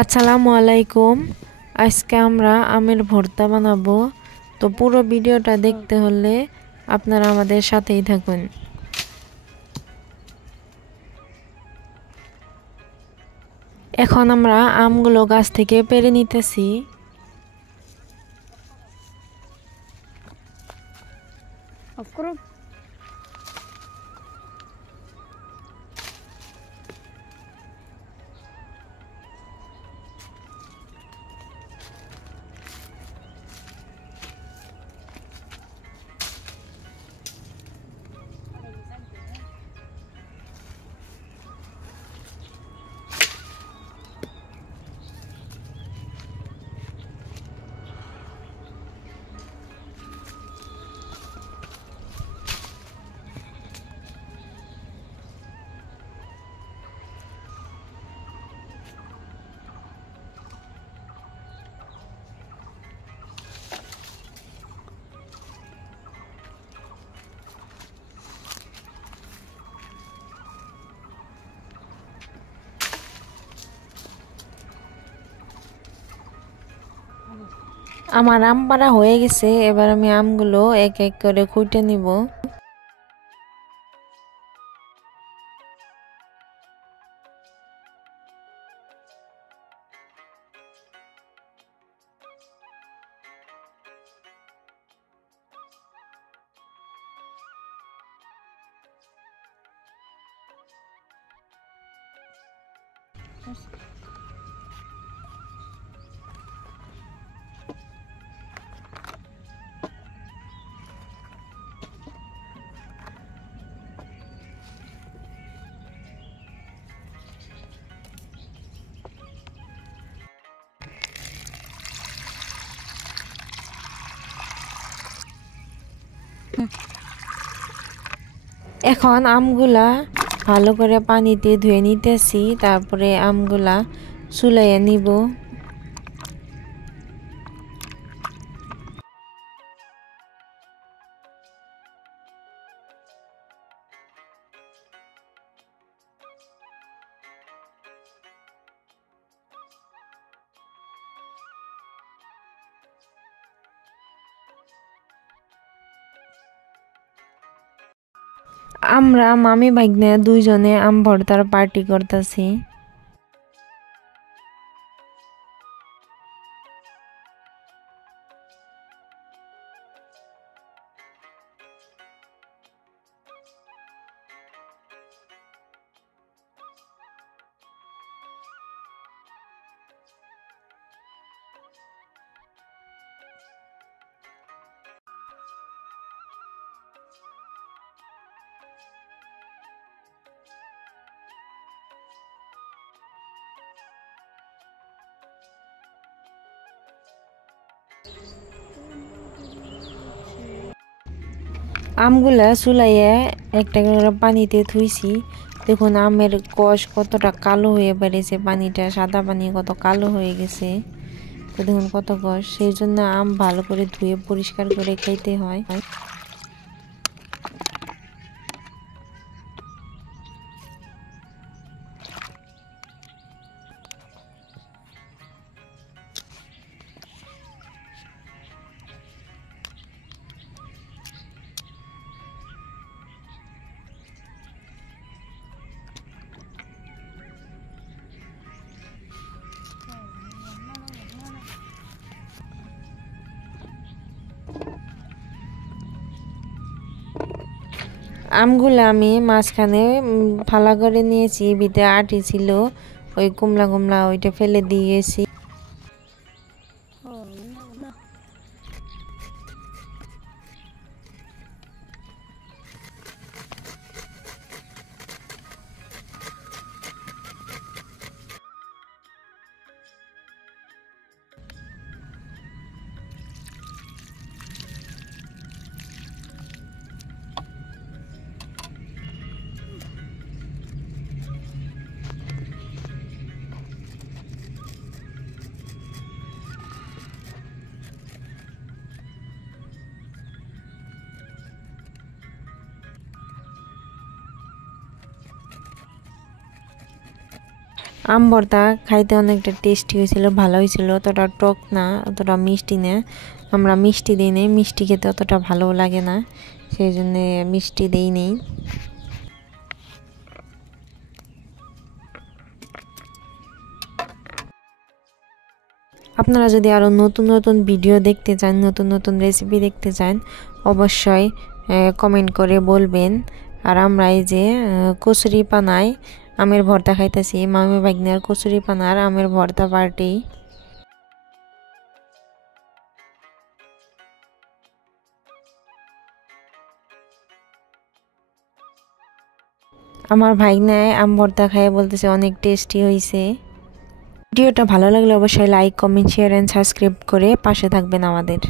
আসসালামু আলাইকুম। আজকে আমরা আমের ভর্তা বানাবো। তো পুরো ভিডিওটা দেখতে হলে আপনারা আমাদের সাথেই থাকুন। এখন আমরা আমগুলো গাছ থেকে পেড়ে নিতেছি। আমার আম পাড়া হয়ে গেছে, এবার আমি আমগুলো এক এক করে কুটে নিব। এখন আমগুলা ভালো করে পানিতে ধুয়ে নিতেছি, তারপরে আমগুলা চুলাইয়ে নিব। আমরা মামি ভাগ্নে দুইজনে আম ভর্তার পার্টি করতেছি। আমগুলা চুলাইয়ে একটা করে পানিতে ধুইছি। দেখুন আমের কষ কতটা কালো হয়ে বেড়েছে, পানিটা সাদা পানি কত কালো হয়ে গেছে। তো দেখুন কত কষ, সেই জন্য আম ভালো করে ধুয়ে পরিষ্কার করে খাইতে হয়। আমগুলো আমি মাঝখানে ফালা করে নিয়েছি, ভিতরে আটি ছিল, ওই কুমলা কুমলা ওইটা ফেলে দিয়েছি। আম ভর্তা খাইতে অনেকটা টেস্টি হয়েছিল, ভালো হয়েছিল, অতটা টক না, অতটা মিষ্টি না। আমরা মিষ্টি দিই নেই, মিষ্টি খেতে অতটা ভালো লাগে না, সেই জন্যে মিষ্টি দিই নেই। আপনারা যদি আরও নতুন নতুন ভিডিও দেখতে চান, নতুন নতুন রেসিপি দেখতে চান, অবশ্যই কমেন্ট করে বলবেন। আর আমরা এই যে কচুরি পানায় আমের ভর্তা খাইতেছি, মামি ভাগ্নের কচুরি পানার আমের ভর্তা পার্টি। আমার ভাগ্নায় আম ভর্তা খাইয়ে বলতেছে অনেক টেস্টি হয়েছে। ভিডিওটা ভালো লাগলে অবশ্যই like, comment, share and subscribe করে পাশে থাকবেন আমাদের।